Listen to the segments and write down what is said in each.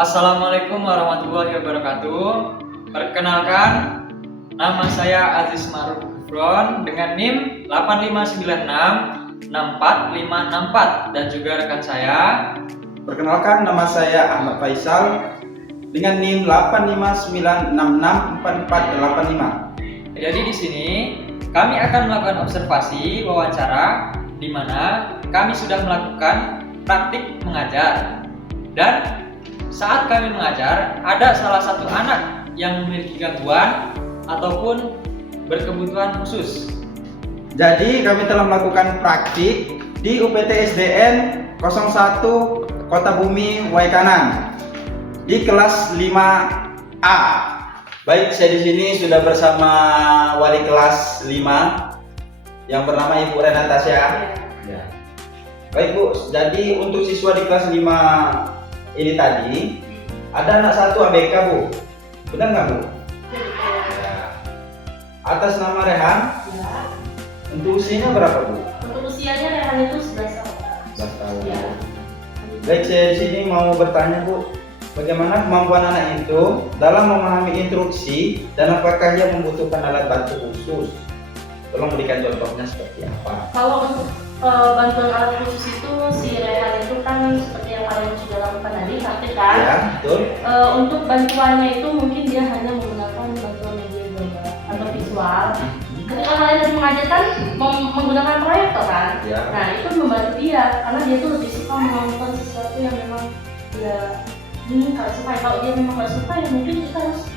Assalamualaikum warahmatullahi wabarakatuh. Perkenalkan, nama saya Aziz Maruf Gufron dengan NIM 8596646564 dan juga rekan saya. Perkenalkan, nama saya Ahmad Faisal dengan NIM 8596664485. Jadi di sini kami akan melakukan observasi wawancara di mana kami sudah melakukan praktik mengajar. Dan saat kami mengajar, ada salah satu anak yang memiliki gangguan ataupun berkebutuhan khusus. Jadi kami telah melakukan praktik di UPT SDN 01 Kota Bumi Waikanan di kelas 5A. Baik, saya di sini sudah bersama wali kelas 5 yang bernama Ibu Renatasya. Ya. Baik Bu, jadi untuk siswa di kelas 5 ini tadi ada anak satu ABK Bu, benar nggak Bu? Ya. Atas nama Rehan. Ya. Untuk usianya berapa Bu? Untuk usianya Rehan itu 11 tahun. 11 tahun. Ya. Baik, saya di sini mau bertanya Bu, bagaimana kemampuan anak itu dalam memahami instruksi dan apakah dia membutuhkan alat bantu khusus? Tolong berikan contohnya seperti apa? Kalau untuk bantuan alat khusus itu si Rehan itu kan seperti yang kalian sudah lakukan tadi, praktik kan? Ya, betul. Untuk bantuannya itu mungkin dia hanya menggunakan bantuan media gambar atau visual. Ketika kalian tadi mengajarkan menggunakan proyektor kan? Ya. Nah itu membantu dia karena dia tuh lebih suka menonton sesuatu yang memang dia nggak suka. Kalau dia memang nggak suka ya mungkin kita harus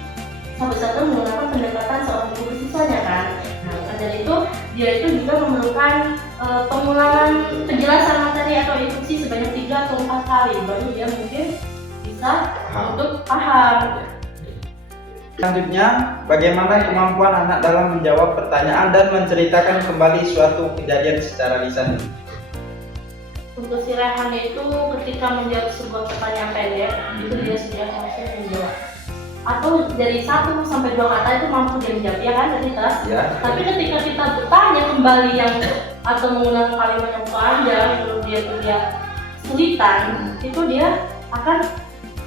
sambil-sambil menggunakan pendekatan seorang guru siswanya kan. Nah maka dari itu dia itu juga memerlukan pengulangan penjelasan materi atau instruksi sebanyak 3 atau 4 kali baru dia mungkin bisa untuk paham. Selanjutnya, bagaimana kemampuan anak dalam menjawab pertanyaan dan menceritakan kembali suatu kejadian secara lisan? Untuk si Rehan itu ketika menjawab sebuah pertanyaan pendek itu dia sudah langsung menjawab. Atau dari 1 sampai 2 kata itu mampu dia menjawab, ya kan tadi tas? Ya. Tapi ketika kita bertanya kembali yang atau menggunakan kalimat yang panjang menurut dia itu dia kesulitan, itu dia akan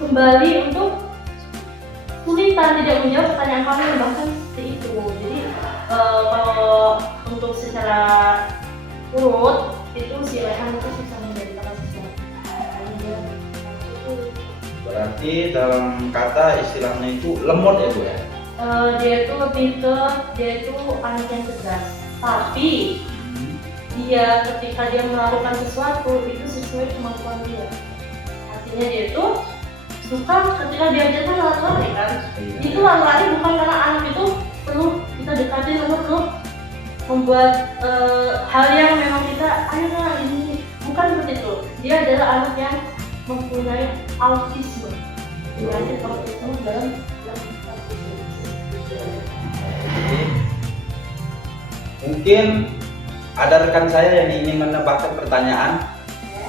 kembali untuk kesulitan tidak menjawab pertanyaan kamu bahkan seperti itu. Jadi kalau untuk secara urut itu si Rehan itu susah menjadi sesuatu. Berarti dalam kata istilahnya itu lemot ya Bu ya? Dia itu lebih ke dia itu anak yang cerdas, tapi dia ketika dia melakukan sesuatu itu sesuai kemampuan dia. Artinya dia itu suka ketika diajarkan lari kan. Iya. Itu lari bukan karena anak itu perlu kita dekati atau perlu membuat hal yang memang kita ayo ini bukan seperti itu. Dia adalah anak yang mempunyai autisme. Penyakit autisme dalam Mungkin ada rekan saya yang ingin menambahkan pertanyaan,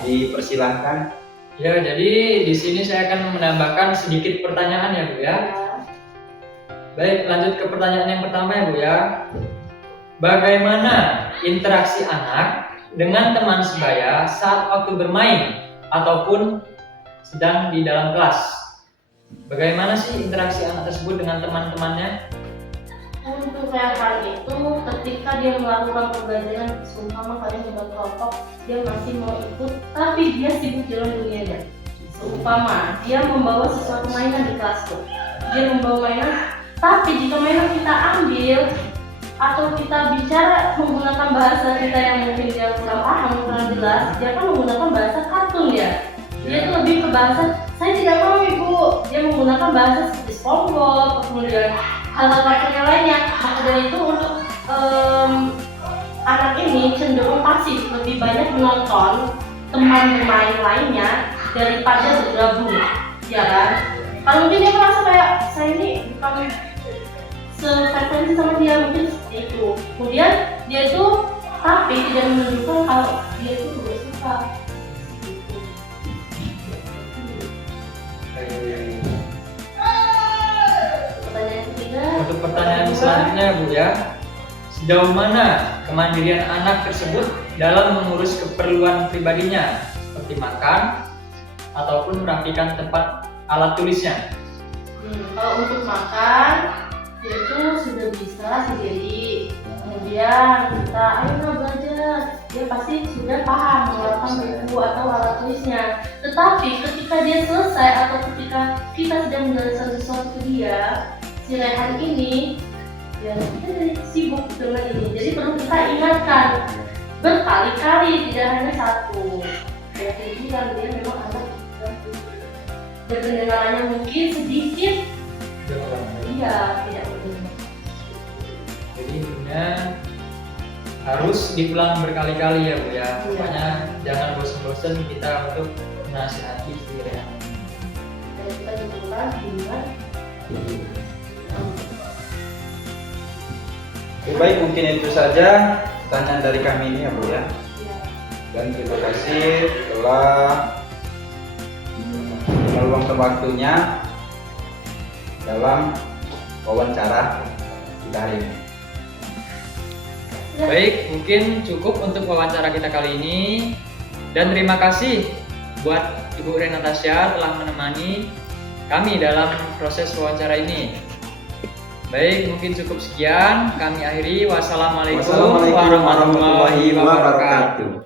dipersilahkan. Ya, jadi di sini saya akan menambahkan sedikit pertanyaan ya Bu ya. Baik, lanjut ke pertanyaan yang pertama ya Bu ya. Bagaimana interaksi anak dengan teman sebaya saat waktu bermain ataupun sedang di dalam kelas? Bagaimana sih interaksi anak tersebut dengan teman-temannya? Untuk Rehan itu ketika dia melakukan pembelajaran seumpama kalian membuat kelompok dia masih mau ikut tapi dia sibuk jalan dunianya. Seumpama dia membawa sesuatu mainan di kelas tuh, dia membawa mainan tapi jika mainan kita ambil atau kita bicara menggunakan bahasa kita yang mungkin dia kurang paham, kurang jelas, dia kan menggunakan bahasa kartun ya. Dia itu lebih ke bahasa saya tidak mau ibu, dia menggunakan bahasa seperti SpongeBob, kemudian hal-hal kartun yang lainnya. Maka dari itu untuk anak ini cenderung pasif, lebih banyak menonton teman bermain lainnya daripada bergabung, ya kan? Kalau mungkin dia merasa kayak saya ini bukan sefrekuensi sama dia, mungkin seperti itu. Kemudian dia itu tapi tidak menunjukkan kalau dia itu tidak suka. Pertanyaan ketiga. Untuk pertanyaan selanjutnya Bu ya. Sejauh mana kemandirian anak tersebut dalam mengurus keperluan pribadinya seperti makan ataupun merapikan tempat alat tulisnya? Kalau untuk makan itu sudah bisa sendiri. Kemudian kita ayo belajar, dia pasti sudah paham menggunakan buku atau alat tulisnya. Tetapi ketika dia selesai atau ketika kita sedang menjelaskan sesuatu ke dia, si Rehan ini ya dia sibuk dengan ini. Jadi perlu kita ingatkan berkali-kali, tidak hanya satu. Ya jadi kan dia memang anak dan pendengarannya mungkin sedikit. Iya, tidak mendengar. Jadi intinya harus diulang berkali-kali ya Bu ya. Makanya jangan bosan-bosan kita untuk menasihati si Rehan. Dan kita dibutuhkan dengan Oke, baik, mungkin itu saja pertanyaan dari kami ini ya Bu ya. Dan terima kasih telah meluangkan waktunya dalam wawancara kita hari ini. Baik, mungkin cukup untuk wawancara kita kali ini. Dan terima kasih buat Ibu Renatasha telah menemani kami dalam proses wawancara ini. Baik, mungkin cukup sekian. Kami akhiri. Wassalamualaikum warahmatullahi wabarakatuh.